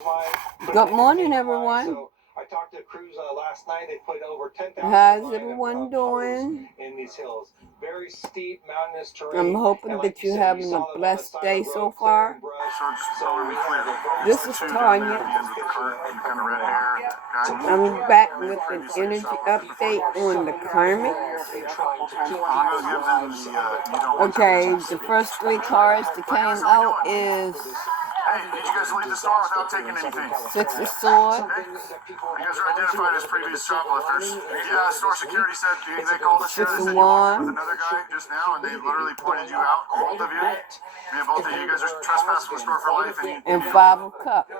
Good morning, everyone. I talked to crews last night. They put over 10,000. How's everyone doing? In these hills, very steep mountainous terrain. I'm hoping that you're having a blessed day so far. This is Tanya. I'm back with an energy update on the Karmics. Okay, the first three cards that came out is Hey, did you guys leave the store without taking anything? Six of Swords. You guys were identified as previous shoplifters. Yeah, store security said they called us here. They said you walked with another guy just now, and they literally pointed you out, both of you. Yeah, both of you guys are trespassing the store for life. And Five of Cups.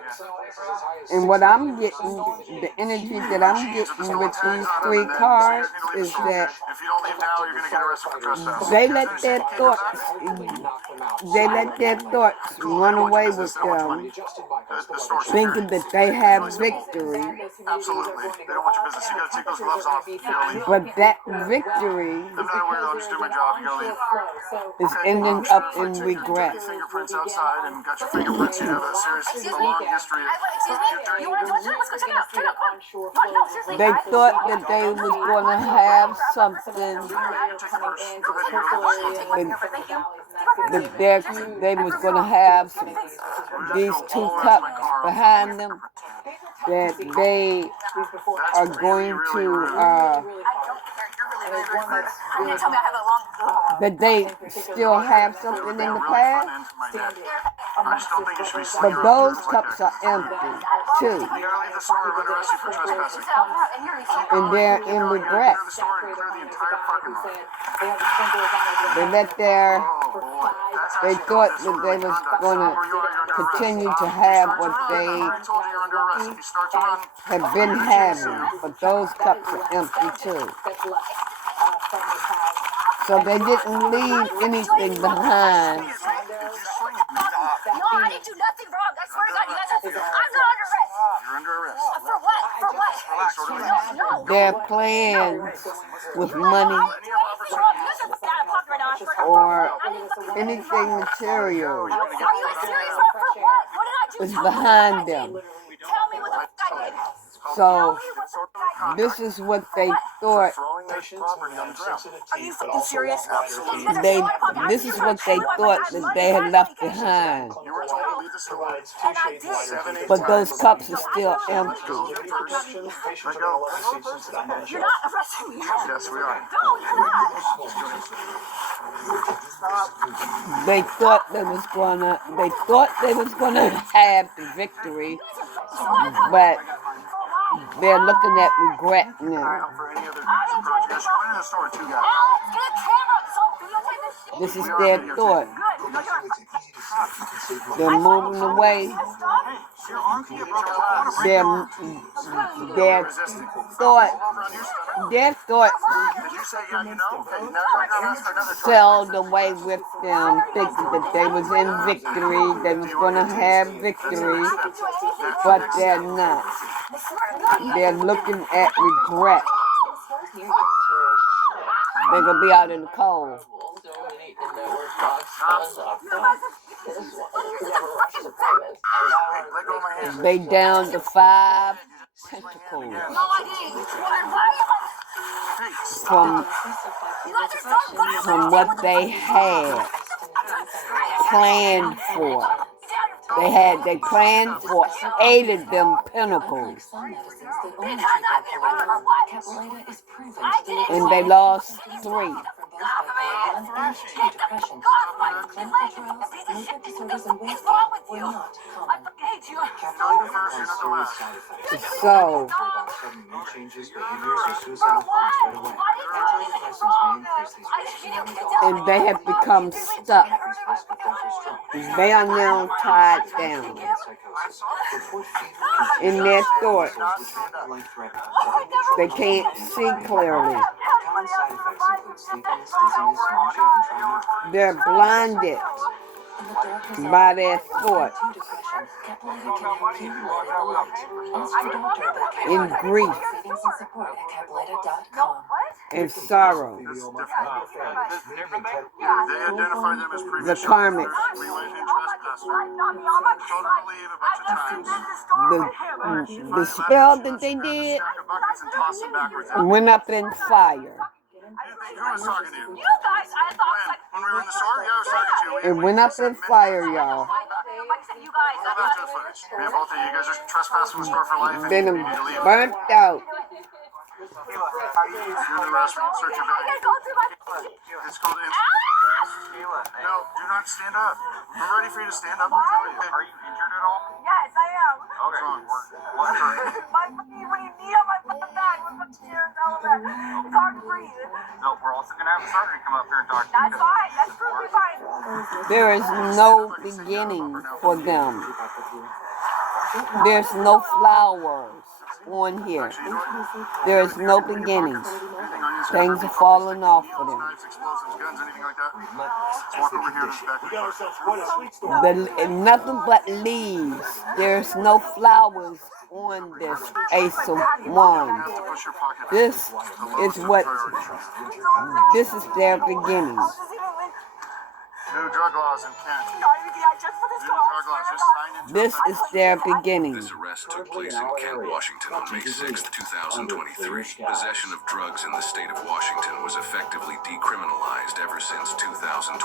And what I'm getting, the energy that I'm getting with these three cards is that if you don't leave now, you're going to get arrested for trespassing. they let their thoughts run away with them, thinking that they have victory. Absolutely. They don't want your business. You got to take those gloves off. You gotta leave. But that victory I'm not aware, though. I'm just doing my job. You gotta leave. is ending up in regret. Your fingerprints outside and got your fingerprints. You have a serious, a long history of. They thought that they was going to have something. That they was going to have these two cups behind them. That they are going to. That they still have something in the past. But those cups are empty too. And they're in regret. They thought that they was going to continue to have what they have been having, but those cups are empty too. So they didn't leave anything behind. No, I didn't do nothing wrong. I swear to God, you guys are, I'm not under arrest. You're under arrest. For what? For what? No. Their plans with money or anything material is behind them. Tell me what the fuck I did. So this is what they thought. Are you fucking serious? This is what they thought that they had left behind. And I did. But those cups are still empty. You're not arresting me. Yes, we are. No, you're not. They thought they was gonna have the victory, but they're looking at regret now. This is their thought. They're moving away. Their thought sailed away with them, thinking that they was in victory, they was going to have victory, but they're not. They're looking at regret. They're going to be out in the cold. They down to 5 pentacles from what they had planned for. They planned for 8 of them pentacles. And they lost 3. So, and they have become stuck. They are now tied down in their thoughts. They can't see clearly. They're blinded by their thought in grief and sorrow. That's different. They identified them as The previous Karmics. shoplifters. We went and trespassed them. Told her to leave a bunch of times. The spell that they did Stack of buckets and toss them backwards. Who went up in fire. was talking to you? You guys, I thought When we were in the store? Yeah, I was talking to you. It went up in fire, y'all. like said, you guys. Go back to the footage. Me and both of you guys are trespassing the store for life. And Then you it need to leave. burnt out. You're in the restroom. Search your bag. It's called No, do not stand up. We're ready for you to stand up. I'll tell you. Are you injured at all? Yes, I am. Okay. What's wrong? When you knee on my fucking back with my tears and all of that, it's hard to breathe. No, we're also gonna have a sergeant come up here and talk to you. That's fine. That's perfectly fine. There is no beginning for them. There's no flowers on here. There is no beginnings. Things are falling off for them. Knives, explosives, guns, anything like that? Let's walk over here to the back of the car. Nothing but leaves. There's no flowers on this Ace of You Wands. have to push your pocket. This is what, this is their beginnings. New drug laws in Kent. New drug laws. Just sign into This is their beginnings. This arrest took place in Kent, Washington on May 6, 2023. Possession of drugs in the state of Washington was effectively decriminalized ever since 2021,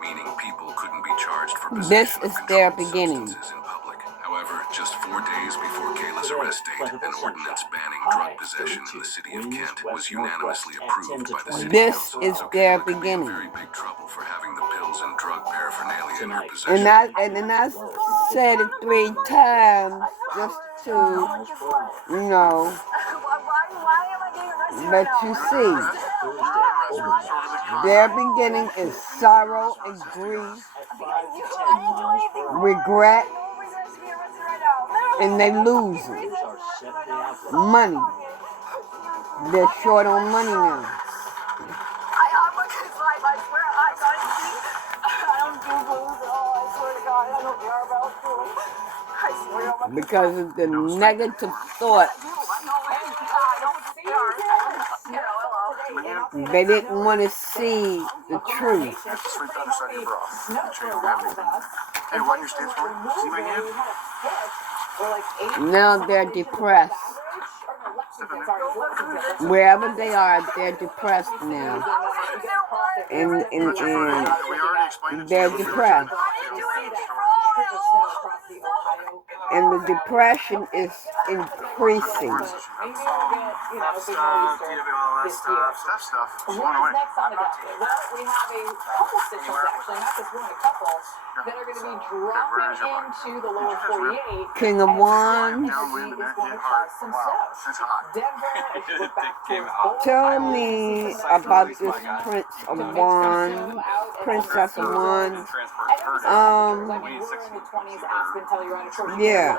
meaning people couldn't be charged for possession This is of their controlled beginning. substances in public. However, just 4 days before Kayla's arrest date, an ordinance banning drug possession in the city of Kent was unanimously approved by the city This council. is So their Kayla could be in beginning. very big trouble for having the pills and drug paraphernalia in her And possession. I said it 3 times just to, you know, let you see. Their beginning is sorrow and grief, regret, and they lose it. Money. They're short on money now. Because of the negative thought, they didn't want to see the truth. You have to sweep the other side of your bra. Make sure you don't have anything. Hey, what your stance for? See my hand? Now they're depressed. Wherever they are, they're depressed now. And We already explained it to they're you. depressed. And the depression is increasing. Step stuff. It's going away. Next on the docket? Well, we have a couple systems actually, not just one, a couple that are going to be dropping into the lower 48. King of Wands. Downwind and Is that going hit to hard. cause some Wow. snow. It's hot. Denver, as you look back towards Tell me about this Prince of Wands, Princess of Wands. Yeah.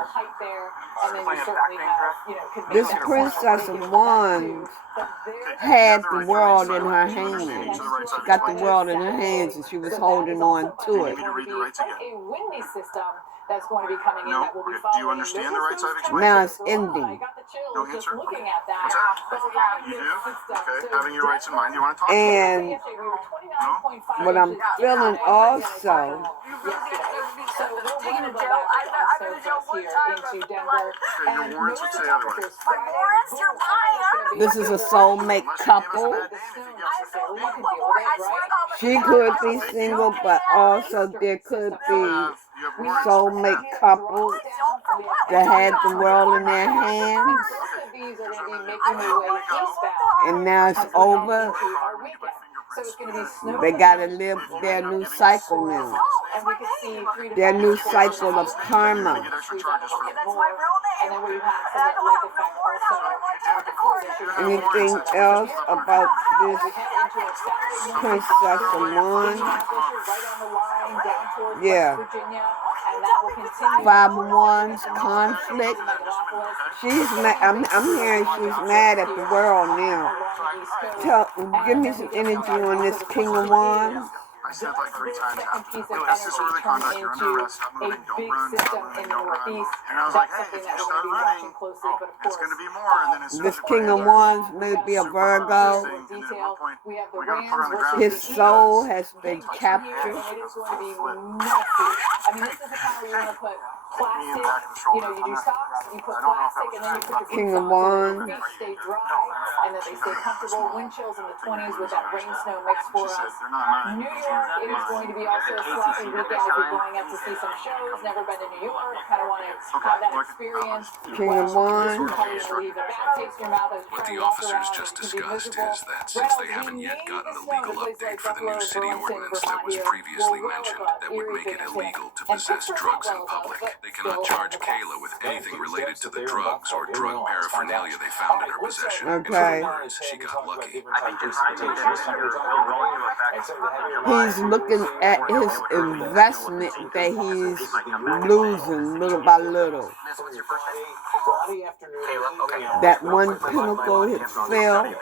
This Princess of Wands had the world in her hands. She got the world in her hands and she was holding on to it. You need to read the rights again. a windy system that's going to be coming in No. that will be Okay. following. Do you understand the rights I've explained? Now it's I ending. got the chills No just answer? looking at that. What's that? But allowing You this do? system Okay. to Having your rights in mind. You want to talk? And yesterday we were 29.5 what I'm inches feeling down also, yesterday. So we're one of the I've been to jail one time into Denver. Okay, your warrants would say otherwise. My warrants, you're lying. this is a soulmate Unless you give us a couple. bad name, if you get us a So we name. can deal with it, right? She could be single, but also there could be You have warrants. soulmate couples that had the world in their hands, Both of these are going to be making their way eastbound. and now it's over. Our weekend. So it's going to be snow. They gotta live their new cycle now. And we could see 3 to Their 5 new inches cycle of karma. Get extra charges for That's my real And then name. we have some lake effect also. Anything else about this Princess of Wands? Yeah. Five of Wands conflict. She's mad. I'm hearing she's mad at the world now. Give me some energy on this King of Wands. I said like 3 times second after. piece of It's disorderly energy turn conduct. You're under into arrest. Stop a moving. Don't big run. Stop system moving. in the Don't run. Northeast. And I was That's like, hey, something if that you we're start going to be running, watching closely. But of it's course, going to be more. And then as soon This as it King of lands, Wands may be a super Virgo. thing, and then at one point, We have the we got to put her on the Rams ground. His versus the soul Eagles. has been Big touch here, captured. and it is going to be messy. I mean, this is the time where you want to put plastic, you know, you do socks, you put plastic, and then you put your King boots of on so that Wands. your feet stay dry, and that they stay comfortable. Wind chills in the 20s with that rain snow mix for us. New York, it is going to be also a sloppy weekend if you're going up to see some shows. Never been to New York, kind of want to have that experience. King of Wands. Probably going to leave a bad taste in your mouth as you What try the to walk officers around. just It can be discussed miserable. is that since they Reynolds, haven't we yet need gotten the the snow in legal places update like for the new Buffalo, city Burlington, ordinance that Vermont was here. previously We're well mentioned above that would Erie, make it Big illegal to Ten. And possess Pittsburgh's drugs in not well public. above, They but cannot still charge on the Kayla bus. with anything related to the drugs or drug paraphernalia they found in her possession. In Okay. other words, she got lucky. I think it's timing that this will go into effect. He's looking at his investment that he's losing little by little. Miss, what's your first name? Friday afternoon, Caleb, okay. That one pinnacle had fell.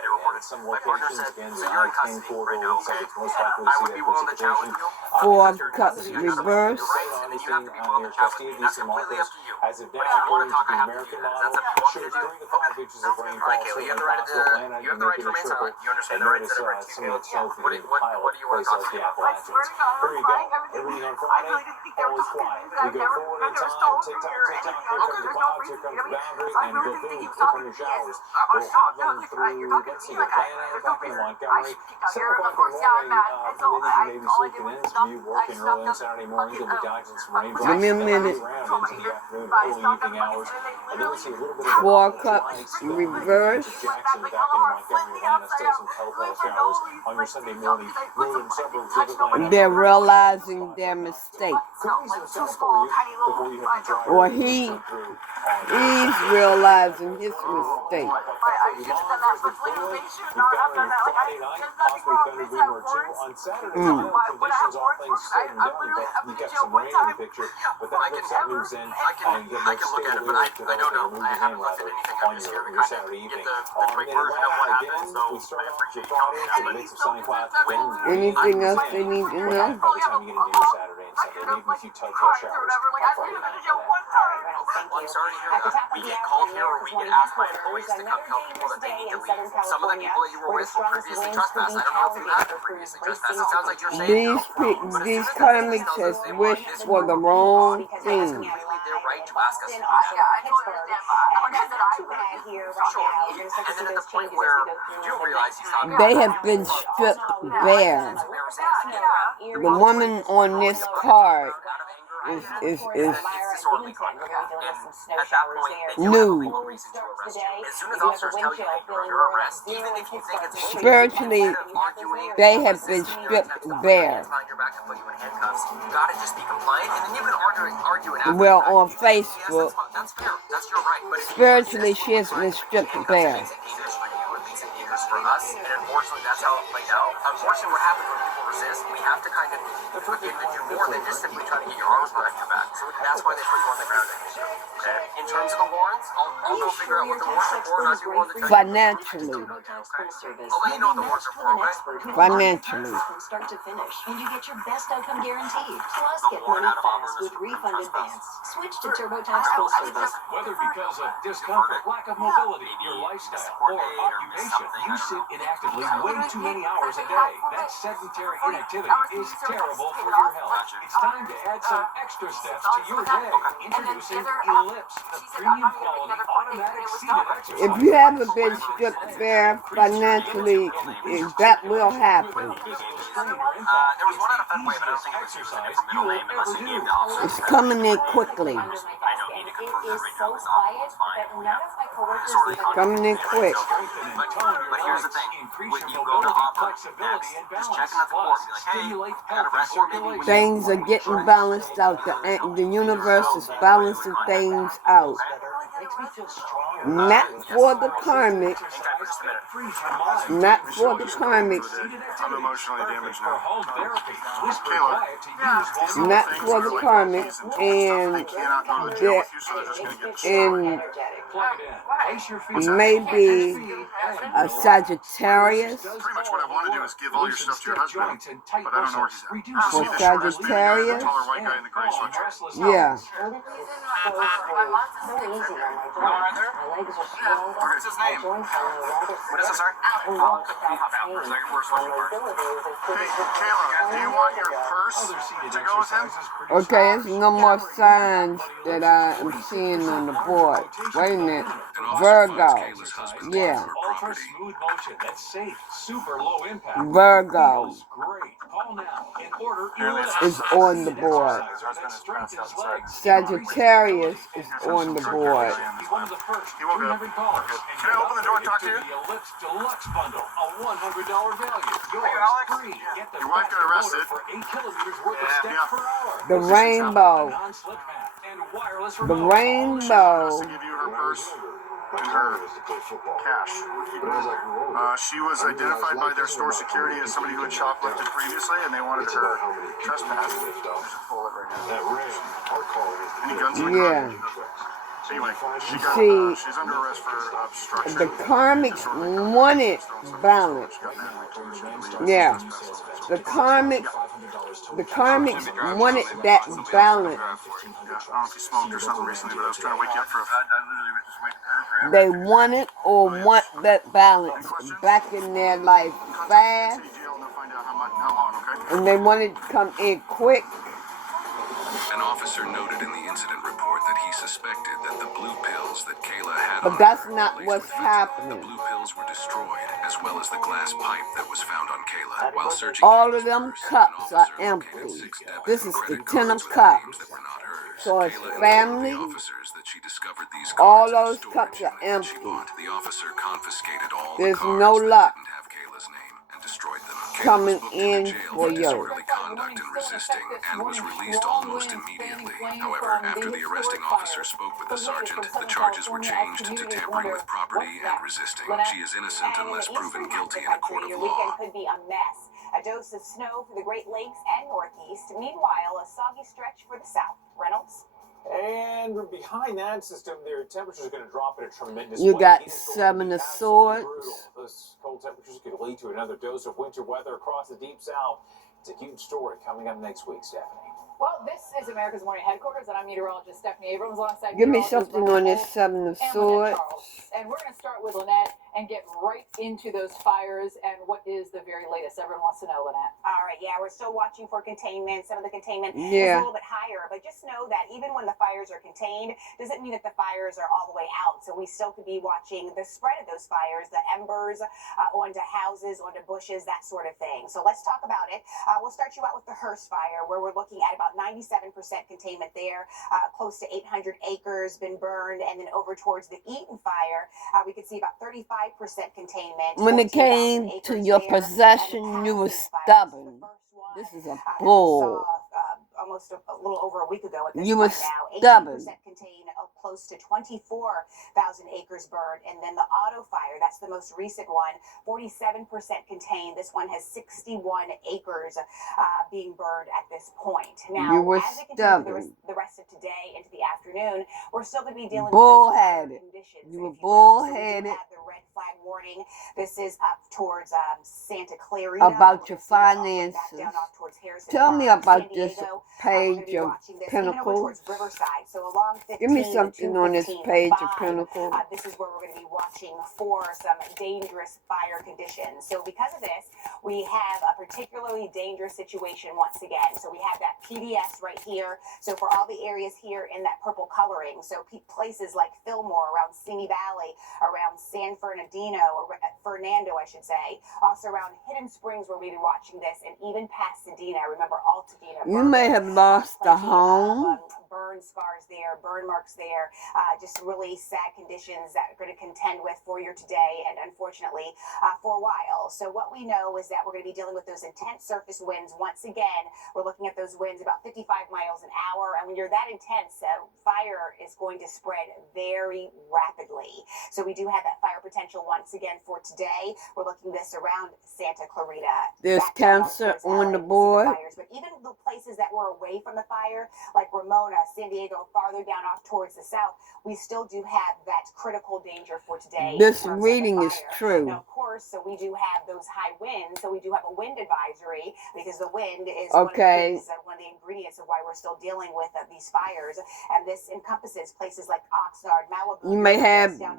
some My partner locations, said, again, so the you're in I-10 custody corridor right now, looks like okay? it's most likely to I see would be that willing to chat with precipitation. you. 4 cups reversed. And then you have to be willing to chat with me. That's completely up to you. As of now, But if you want to according talk, to I the have to American do that. model, That's up to you. shows 3 to 5 inches of rainfall. All right, Kaylee, you have the right to, you have the right to remain silent. You understand the right to set a right to Some of that snow What do you want to talk the about? Appalachians. Here we go. Everything on Friday, all is quiet. We go forward in time, tick tock, tick tock. Here comes the clouds, here comes the boundary, and boom, here come your showers. We'll have them through, let's see, Atlanta, back in Montgomery. 7 o'clock in the morning, maybe sleeping in, some of you working early on Saturday morning, you'll be dodging some rain. Give me a minute. Around into the afternoon, early evening hours. And then we see a little bit of 4 cups reversed. Jackson back into Montgomery, Atlanta, still some telephone showers on your Sunday morning. Northern suburbs of Atlanta. They're realizing their mistake. Cookies and stuff for you before you have to drive. Or he's realizing his mistake. On Saturday, conditions, all things said and done, but you got some rain in the picture. But that looks like moves in, and you I can look at it, but I don't know. I haven't looked at anything on up this year. your We kind Saturday of evening. get the quick version of what happened, so we start I off appreciate your Friday with a mix of sunny clouds, then Anything else they need to know? by the time you get into your Saturday and Sunday, maybe a few telltale showers on Friday night. Well, I'm sorry to hear that. We get called here or we get asked by employees to come tell people that they need to leave. Some of the people that you were with were previously trespassed. I don't know if you have been previously trespassed. It sounds like you're saying no. These karmics has wished for the wrong thing. Completely their right to ask us. Yeah, I totally understand. Like I said, I would Sure. And then at the point where you do realize he's not They have been stripped bare. The woman on this card is at that point, they do have a new. legal reason to arrest you. As soon as officers tell you you're under arrest, even if you think it's bullshit, Spiritually, instead of arguing, they have been resisting your stripped attempt to hold your bare. hands behind your back and put you in handcuffs, you gotta just be compliant, and then you can argue it after Well, the fact. on Yes, Facebook, that's fair. That's your right. But if you spiritually, resist she has been stripped bare. It makes it dangerous for you. It makes it dangerous for us. And unfortunately, that's how it played out. Unfortunately, what happens when people resist, we have to kind of begin to do more than just simply try to get your arms behind your back. So that's why they put you on the ground. Okay. In terms of the warrants, I'll go figure out what the warrants are for, and I'll be willing to tell you. Financially. I'll let you know what the warrants are for, okay? Financially. From start to finish, and you get your best outcome guaranteed. Plus, The get warrant money out of office fast with is refund trespass. advance. Switch to TurboTax Full Service. Whether because of discomfort, lack of mobility, your lifestyle, or occupation, you sit inactively way too many hours a day. That sedentary inactivity is terrible for your health. It's time to add some extra steps to your day. Introducing Ellipse, the premium quality automatic seated exercise. If you haven't been stripped bare financially, that will happen. There was one out of Fenway, but I don't think it was used in its middle name unless you gave the officer. It's coming in quickly. I don't need to confirm that right now. It's quiet fine. that none of my coworkers Disorderly even conduct. Coming in quick. But here's the thing. When you go to offer next, just check in at the court and be like, hey, I got arrested. Or maybe when Things are getting balanced out. The universe is balancing things out. Not for the karmics. Not for the karmics. I'm emotionally damaged For now. home therapy, whisper Kayla. quiet to use while Not for the karmics. They And cannot go to jail with you, so they're just going to get and plug it in. Place your feet. Maybe a Sagittarius. Pretty much what I want to do is give all your stuff to your husband, but I don't know where he's at. You For see the shortest baby guy, the Sagittarius? taller white guy in the gray sweatshirt. Yeah. What's his name? What is it, sorry? Hey, Kayla, do you want your purse to go with him? Okay, there's no more signs that I am seeing on the board. Wait a minute. An officer Virgo. finds Kayla's husband Yeah. on her Ultra property. smooth motion. That's safe. Super low impact. Virgo Feels great. Call now and order is on the board. that strengthens legs. Sagittarius is on the board. He's one of the first He woke up. 300 callers. And Can I open the door and talk to you? The Ellipse Deluxe Bundle, a $100 value. Yours Alex. free. Get the Your wife got faster arrested. motor for 8 kilometers worth of steps Yeah. per hour. The rainbow. Non-slip mat and wireless The remote. rainbow. To give you her purse and her cash. She was identified by their store security as somebody who had shoplifted previously, and they wanted her trespassed. Pull it right now. Any guns in the car? Yeah. Anyway, See, she's under arrest for obstruction. The Karmics wanted balance. Yeah. The Karmics wanted that balance. Yeah, I don't know if you smoked or something recently, but I was trying to wake you up for a... They wanted or want that balance back in their life fast, and they wanted to come in quick. An officer noted in the incident report that he suspected that the blue pills that Kayla had But on that's her not were what's laced with fentanyl. happening. The blue pills were destroyed, as well as the glass pipe that was found on Kayla. While searching All Kayla's of them purse, cups an are officer located empty. 6 debit This and is the credit 10 cards of with names cups. that were not hers. So it's Kayla informed family. the officers that she discovered these All cards in a those storage cups are unit that she empty. bought. The officer confiscated all There's the cards no that luck didn't have Kayla's name and destroyed them. Kayla coming was booked in into jail for for you. disorderly conduct and resisting and was released almost immediately. However, after the arresting officer spoke with the sergeant, the charges were changed to tampering with property and resisting. She is innocent unless proven guilty in a court of Your law. weekend could be a mess. A dose of snow for the Great Lakes and Northeast. Meanwhile, a soggy stretch for the South. Reynolds? And behind that system, their temperatures are going to drop at a tremendous You rate. got It is going to 7 be of absolutely swords. brutal. Those cold temperatures could lead to another dose of winter weather across the Deep South. It's a huge story coming up next week, Stephanie. Well, this is America's Morning Headquarters, and I'm meteorologist Stephanie Abrams alongside Give me meteorologist something Ryan on this Holt 7 of and Lynette swords. Charles. And we're going to start with Lynette and get right into those fires and what is the very latest. Everyone wants to know, Lynette. All right, yeah, we're still watching for containment. Some of the containment is a Yeah. little bit higher, but just know that even when the fires are contained, doesn't mean that the fires are all the way out. So we still could be watching the spread of those fires, the embers onto houses, onto bushes, that sort of thing. So let's talk about it. We'll start you out with the Hearst fire, where we're looking at about 97% containment there, close to 800 acres been burned, and then over towards the Eaton fire, we could see about 35% containment. When it came to your possession, you were stubborn. This is a bull. Almost a little over a week ago at this You were point now. stubborn. 18% contained, close to 24,000 acres burned. And then the auto fire, that's the most recent one, 47% contained. This one has 61 acres being burned at this point. Now, You were as it continues stubborn. the rest of today into the afternoon, we're still going to be dealing Bullheaded. with those fire conditions. You were if will. So we do bullheaded. have the red flag warning. This is up towards Santa Clarita. About your We're gonna see this all the way back finances. down off towards Harrison Tell me Park, about San this Diego. page of Pentacles. Riverside, so along 15 Give me to something on this 215 page of 5, Pentacles. this is where we're going to be watching for some dangerous fire conditions. So because of this, we have a particularly dangerous situation once again. So we have that PDS right here. So for all the areas here in that purple coloring, so places like Fillmore, around Simi Valley, around San Fernando, I should say, also around Hidden Springs where we've been watching this, and even Pasadena. Remember Altadena. You may have lost a home. Burn scars there, burn marks there, just really sad conditions that we're going to contend with for you today and unfortunately for a while. So what we know is that we're going to be dealing with those intense surface winds. Once again, we're looking at those winds about 55 miles an hour, and when you're that intense, fire is going to spread very rapidly. So we do have that fire potential once once again for today. We're looking this around Santa Clarita. There's back down cancer towards on the LA, board. fires. But even the places that were away from the fire, like Ramona, San Diego, farther down off towards the south, we still do have that critical danger for today. This reading is true. Now, of course, so we do have those high winds, so we do have a wind advisory because the wind is Okay. one of the ingredients of why we're still dealing with these fires. And this encompasses places like Oxnard, Malibu. You may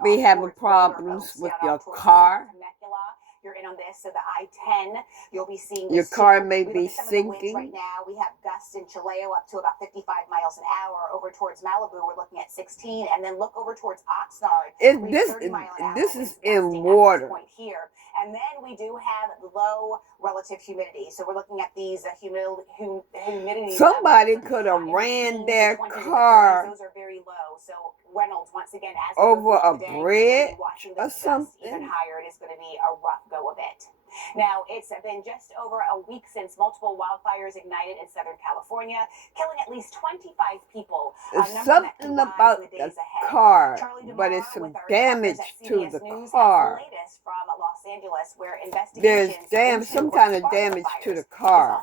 be having problems with your car. You're in on this, so the I-10, you'll be seeing Your this car too. may We be look at some of the winds sinking. right now. We have gusts in Chileo up to about 55 miles an hour. Over towards Malibu, we're looking at 16, and then look over towards Oxnard. This is in water. Point here. And then we do have low relative humidity. So we're looking at these humidity. Somebody could have ran their car those are very low. So Reynolds, once again, as over a today, bridge watching or this something. even higher, it is going to be a rough go of it. Now, it's been just over a week since multiple wildfires ignited in Southern California, killing at least 25 people. It's something about the car, but it's some damage to the car. From Los Angeles, where There's some kind of damage to the car.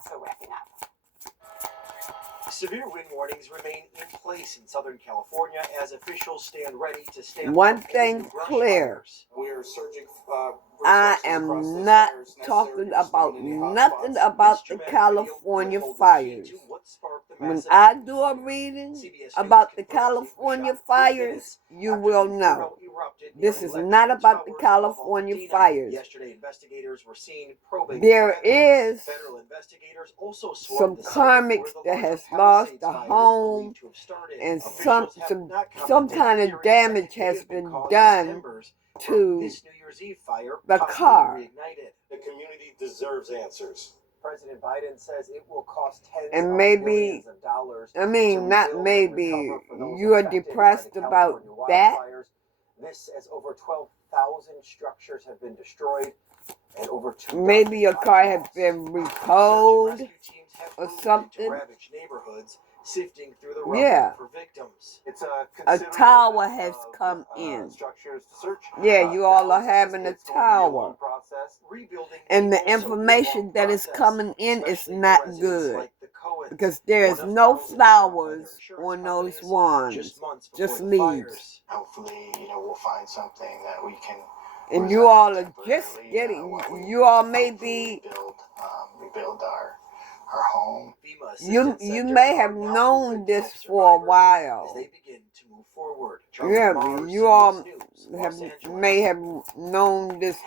Severe wind warnings remain in place in Southern California as officials stand ready to stand One up thing any brush clear. fires. We're surging I am not talking about nothing about the California fires. When I do a reading about the California fires, you will know. This is not about the California fires. There is some karmics that has lost a home, and some kind of damage has been done to the car. The community deserves answers. President Biden says it will cost tens And of maybe, billions of dollars I mean, not maybe, you are depressed about that. This, as over 12,000 structures have been destroyed, and over 2 Maybe your car has been recalled or something. Neighborhoods, sifting through the Yeah. for victims. It's A tower has come in. Structures to search. Yeah, you all are having a tower. And the information that is coming in is not good, because there's no flowers on those wands, just leaves. Hopefully, we'll find something that we can. And you all are just getting, you all may be, rebuild our home. you may have known this for a while. Yeah, you all may have known this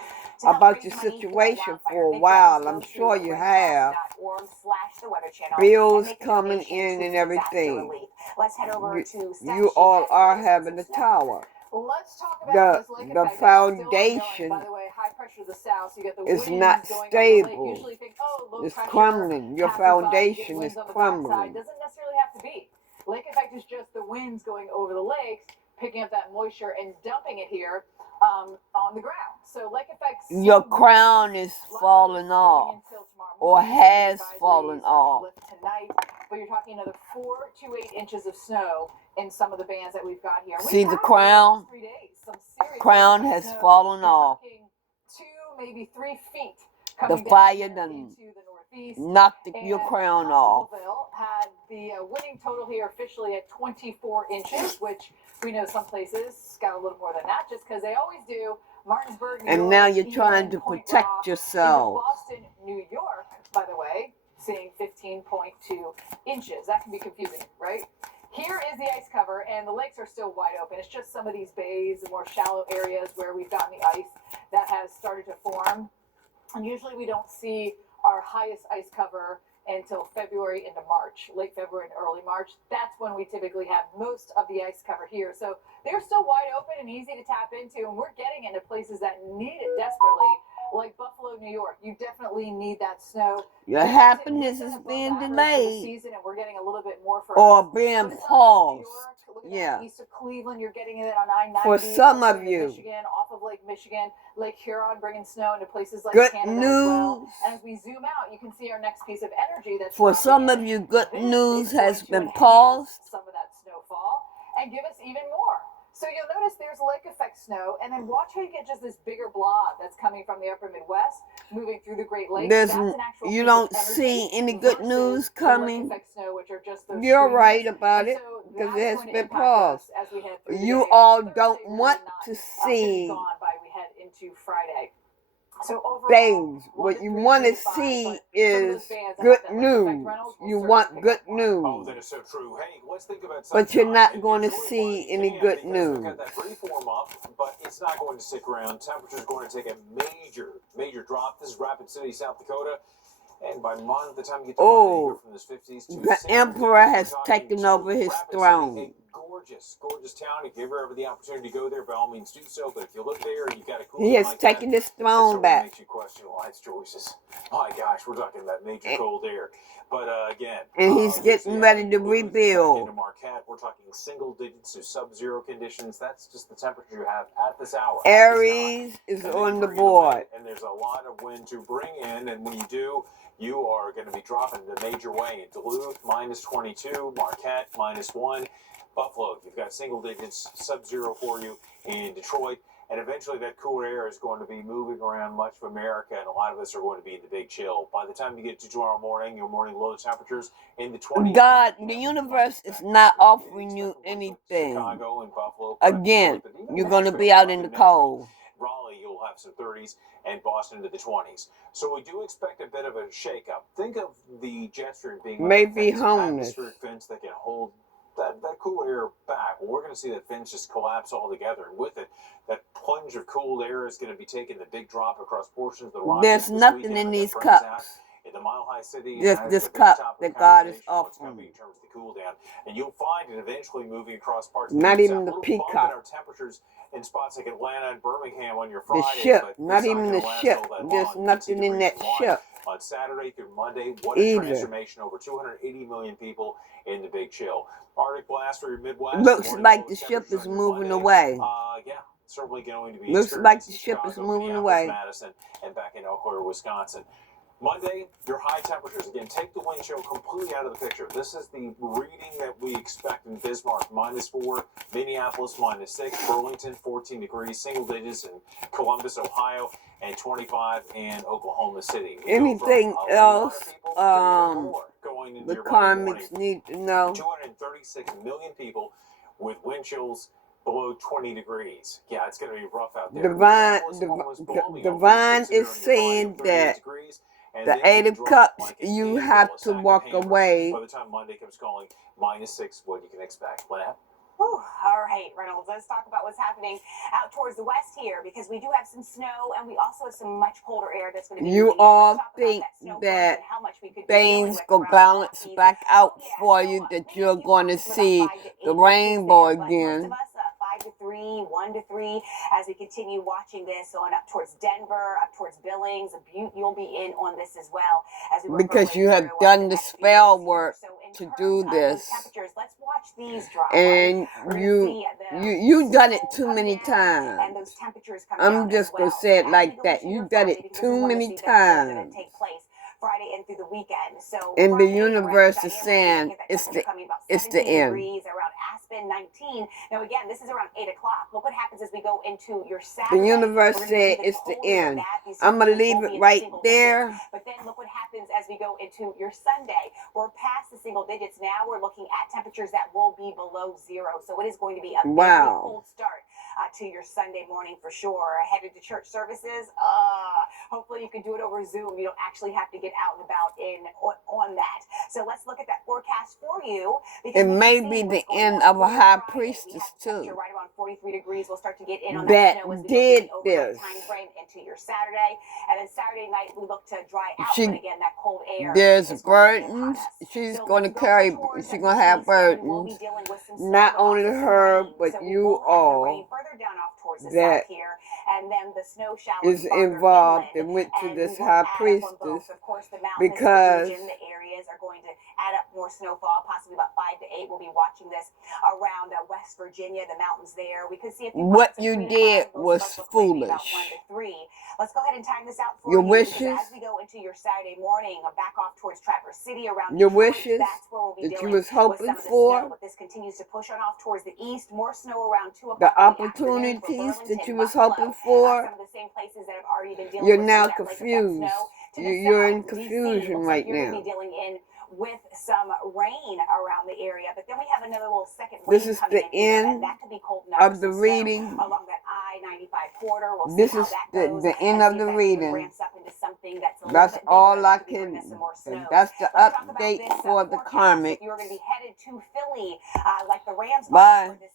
about your situation for a while. I'm sure you have. Bills coming in and everything. You all are having a tower. Let's talk about The foundation by the way, high pressure to the south, so you get the is winds not going over the lake. stable. Usually think, low It's pressure, crumbling. Your passes by, you get foundation winds is on the crumbling. backside. Doesn't necessarily have to be. Lake effect is just the winds going over the lakes, picking up that moisture and dumping it here on the ground. So lake effect. Your crown is falling off, or has fallen off. Tonight, but you're talking another 4 to 8 inches of snow in some of the bands that we've got here. See the crown? 3 days, some serious Crown has snow. fallen off. 2, maybe 3 feet. The Coming fire down done into the northeast. knocked your crown off. Russellville had the winning total here officially at 24 inches, which we know some places got a little more than that, just because they always do. Martinsburg, New And York, now you're even trying to Point protect Rock. yourself. In Boston, New York, by the way, seeing 15.2 inches. That can be confusing, right? Here is the ice cover, and the lakes are still wide open. It's just some of these bays, the more shallow areas where we've gotten the ice that has started to form. And usually we don't see our highest ice cover until February into March, late February and early March. That's when we typically have most of the ice cover here. So they're still wide open and easy to tap into, and we're getting into places that need it desperately, like Buffalo, New York. You definitely need that snow. Your happiness is being delayed, Season, and we're getting a little bit more for or us. being But it's not just New paused. York. Look at Yeah. that, east of Cleveland, you're getting it on I-90. For some of into you. Michigan, off of Lake Michigan, Lake Huron, bringing snow into places like Good Canada as well. news. And as we zoom out, you can see our next piece of energy that's For dropping some in. of you, good This news is going has to been enhance paused. some of that snowfall and give us even more. So you'll notice there's there's lake effect snow, and then watch how you get just this bigger blob that's coming from the upper Midwest, moving through the Great Lakes. There's, That's an actual you piece of don't energy see any good versus news the lake coming. effect snow, which are just those You're streamers. right about And it, so because that's it has going to been impact paused. us as we head through the You day. all Thursday don't really want not to gonna see be gone by we head into Friday. So overall, things. 1 What to you 3 want to 45, see but some of is those fans that good have that lake effect, news. Reynolds, will You certainly want pick good up more. Oh, news. that is so true. Hey, let's think about But you're sunshine not and going to enjoy see while you any can, good because we've news. got that free form up, but it's not going to stick around. Temperature's going to take a major drop. This is Rapid City, South Dakota. And by the time you get to Monday, you go from this 50s to The single emperor digits. has We're talking taken to over his Rapid City, throne. a gorgeous town. If you ever have the opportunity to go there, by all means do so. But if you live there and you've got a cool He thing has like taken that, his that throne certainly back. makes you question life's choices. My gosh, we're talking about major cold air. But again, And he's getting ready to rebuild. into Marquette, we're talking single digits to sub-zero conditions. That's just the temperature you have at this hour. Aries is And then on you the bring in the wind, board. and there's a lot of wind to bring in, and when you do, you are going to be dropping in a major way. In Duluth, minus 22, Marquette, minus 1, Buffalo, you've got single digits, sub-zero for you in Detroit, and eventually that cooler air is going to be moving around much of America, and a lot of us are going to be in the big chill. By the time you get to tomorrow morning, your morning low temperatures in the 20s. God, the universe is not offering you anything. Chicago and Buffalo, Again, you're going to be out in the cold. Raleigh, you'll have some 30s, and Boston to the 20s. So we do expect a bit of a shakeup. Think of the jet stream being like Maybe a fence, homeless. atmospheric fence that can hold that cool air back. Well, we're going to see that fence just collapse altogether, and with it, that plunge of cool air is going to be taking the big drop across portions of the Rockies. There's nothing in these cups. In the Mile High City, Just this cup that God is offering. in terms of the cool down, and you'll find it eventually moving across parts of Not the even the South. peacock. Our temperatures in spots like Atlanta and Birmingham on your The Friday, ship, but not it's even gonna the last ship. all that There's long. nothing 50 in that degrees and ship. on Saturday through Monday, what a Either. transformation! Over 280 million people in the big chill. Arctic blast for your Midwest. Looks Morning like low the ship temperature is on your moving Monday. away. Yeah, certainly going to be Looks like experienced the in ship is Chicago, moving Minneapolis, away. Madison, and back in Eau Claire, Wisconsin. Monday, your high temperatures. Again, take the wind chill completely out of the picture. This is the reading that we expect in Bismarck, -4, Minneapolis, -6, Burlington, 14 degrees, single digits in Columbus, Ohio, and 25 in Oklahoma City. Anything else the Karmics need to know? 236 million people with wind chills below 20 degrees. Yeah, it's going to be rough out there. Divine is saying that the 8 of Cups, you have to walk away. By the time Monday comes calling, -6, what you can expect. Lynette? All right, Reynolds, let's talk about what's happening out towards the west here, because we do have some snow and we also have some much colder air that's going to be You moving in. all Let's talk about think snow that first and how much we could be things dealing go with around balance the Rockies. back out Yeah, for so, you, that maybe you're a few going to spots with see about 5 to 8 the inches rainbow there, but most again. of us 5 to 3, 1 to 3, as we continue watching this on up towards Denver, up towards Billings. Butte, you'll be in on this as well as we work our Because way you have through, done the the next few spell days here. work So in to terms do of this. those temperatures, let's watch these drop. And We're going to see you done it snow too come many down and times. those temperatures come I'm down just as going well. to say it So as like we go that. into You your done Friday, it because this too is when many the that's really going times. to take place Friday and through the weekend. So And the Friday, around universe is Cheyenne, we're saying going to get that temperature coming about it's the 17 end. degrees, around Aspen 19. Now again, this is around 8 o'clock. Look what happens as we go into your The Saturday. universe We're going to said see the it's the colder than end. that. These I'm going to temperatures leave will it be in right single digits. there. But then look what happens as we go into your Sunday. We're past the single digits now. We're looking at temperatures that will be below 0. So it is going to be a very Wow. cold start to your Sunday morning for sure. Headed to church services. Hopefully you can do it over Zoom. You don't actually have to get out and about on that. So let's look at that forecast for you. It may be the end of a high priestess too. Right around 43 degrees. We'll start to get in on That that snow as we did go through the overnight this. time frame into your Saturday. And then Saturday night we look to dry out, She- but again that cold air There's is going to get burdens. hot us. She's So going to let's go carry. towards She's the going to have east. We will be burdens. dealing with some snow, Not but only also some her, rain. but So we you will have the rain all further down off towards the that south here, and then the snow showers is farther involved inland. and went to And this we will high add up on priestess both. Of course, the mountainous because region, the areas are going to add up more snowfall, possibly about 5 to 8. We'll be watching this around West Virginia, the mountains there. We could see a few What pockets of you 3 to did 5. Those was smoke will maybe about 1 foolish. to 3. Let's go ahead and time this out for Your you, wishes, because as we go into your Saturday morning, back off towards Traverse City around your Detroit, wishes that's where we'll be that you dealing was with hoping some of the snow. for, But this continues to push on off towards the east. More snow around 2 the o'clock in the afternoon for opportunities that you Burlington, was Buffalo, hoping for, some of the same places that have already been dealing you're with some now of that lake effect confused. snow. To the You're in south, DC, confusion looks like right you're going to now. be dealing in with some rain around the area. But then we have another little second This wave is coming the in here, and end that could be cold enough for of the some snow reading. along that I-95 corridor. We'll see This how is that goes the end as of the the event even reading. ramps up into something that's a little That's bit all bigger I that could be bringing us some can. more snow. That's the Let's talk about update this for the forecast. If Karmics. you're going to be headed to Philly, like the Rams are Bye. for this